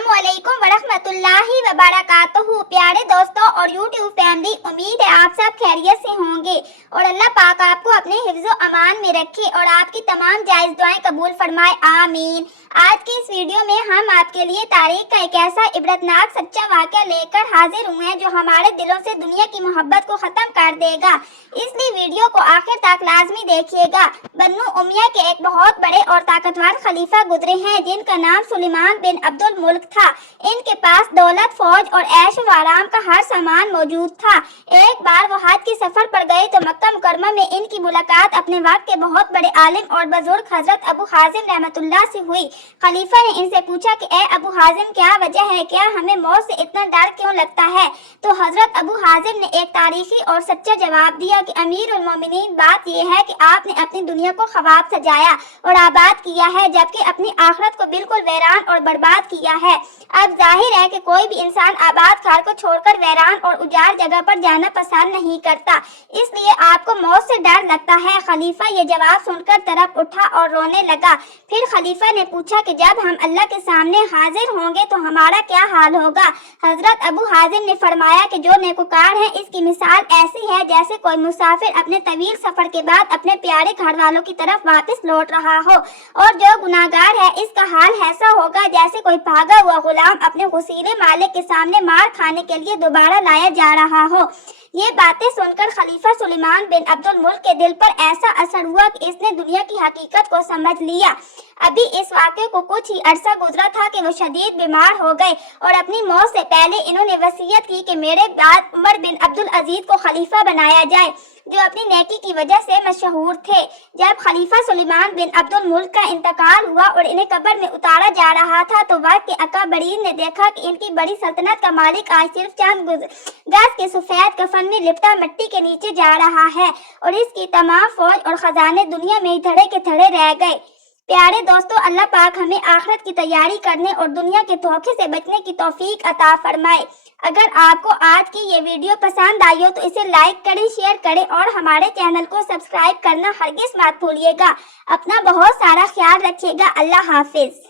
अस्सलामुअलैकुम वरहमतुल्लाहि वबरकातुहू। प्यारे दोस्तों और यूट्यूब फैमिली, उम्मीद है आप सब खैरियत से होंगे और अल्लाह पाक आपको अपने हिफ्ज़ो अमान में रखे और आपकी तमाम जायज़ दुआएं कबूल फरमाए, आमीन। आज की इस वीडियो में हम आपके लिए तारीख का एक ऐसा इबरतनाक सच्चा वाक़या लेकर हाजिर हुए हैं जो हमारे दिलों से दुनिया की मोहब्बत को ख़त्म कर देगा, इसलिए वीडियो को आखिर तक लाजमी देखिएगा। बन्नू उमैया के एक बहुत बड़े और ताकतवर खलीफा गुजरे हैं जिनका नाम सुलेमान बिन अब्दुल मुल्क था। इनके पास दौलत, फौज और ऐश व आराम का हर सामान मौजूद था। एक बार वो हज के सफर पर गए तो मक्का मुकरमा में इनकी मुलाकात अपने वक्त के बहुत बड़े आलिम और बुजुर्ग हजरत अबू हाजिम रहमतुल्लाह से हुई। खलीफा ने इनसे पूछा कि ए अबू हाजिम, क्या वजह है, क्या हमें मौत से इतना डर क्यों लगता है? तो हजरत अबू हाजिम ने एक तारीखी और सच्चा जवाब दिया कि अमीर उल मोमिनीन, बात यह है कि आपने अपनी दुनिया को ख्वाब सजाया और आबाद किया है, जबकि अपनी आखिरत को बिल्कुल वीरान और बर्बाद किया है। अब जाहिर है कि कोई भी इंसान आबाद घर को छोड़कर वीरान और उजाड़ जगह पर जाना पसंद नहीं करता, इसलिए आपको मौत से डर लगता है। खलीफा ये जवाब सुनकर तड़प उठा और रोने लगा। फिर खलीफा ने पूछा कि जब हम अल्लाह के सामने हाजिर होंगे तो हमारा क्या हाल होगा? हजरत अबू हाजिम ने फरमाया कि जो नेकोकार है इसकी मिसाल ऐसी है जैसे कोई मुसाफिर अपने तवील सफर के बाद अपने प्यारे घर वालों की तरफ वापस लौट रहा हो, और जो गुनाहगार है इसका हाल ऐसा होगा जैसे कोई भागा हुआ गुलाम अपने गुसीले मालिक के सामने मार खाने के लिए दोबारा लाया जा रहा हो। ये बातें सुनकर खलीफा सुलेमान बिन अब्दुल मुल्क के दिल पर ऐसा असर हुआ कि इसने दुनिया की हकीकत को समझ लिया। अभी इस वाक़े को कुछ ही अरसा गुजरा था कि वो शदीद बीमार हो गए और अपनी मौत से पहले इन्होंने वसीयत की कि मेरे बाद उमर बिन अब्दुल अजीज को खलीफा बनाया जाए, जो अपनी नेकी की वजह से मशहूर थे। जब खलीफा सुलेमान बिन अब्दुल मुल्क का इंतकाल हुआ और इन्हें कब्र में उतारा जा रहा था तो वक्त के अकाबरीन ने देखा कि इनकी बड़ी सल्तनत का मालिक आज सिर्फ चंद गज के सफेद कफन में लिपटा मिट्टी के नीचे जा रहा है और इसकी तमाम फौज और खजाने दुनिया में धड़े के धड़े रह गए। प्यारे दोस्तों, अल्लाह पाक हमें आखिरत की तैयारी करने और दुनिया के धोखे से बचने की तौफीक अता फरमाए। अगर आपको आज की ये वीडियो पसंद आई हो तो इसे लाइक करें, शेयर करें और हमारे चैनल को सब्सक्राइब करना हरगिज़ मत भूलिएगा। अपना बहुत सारा ख्याल रखिएगा। अल्लाह हाफिज।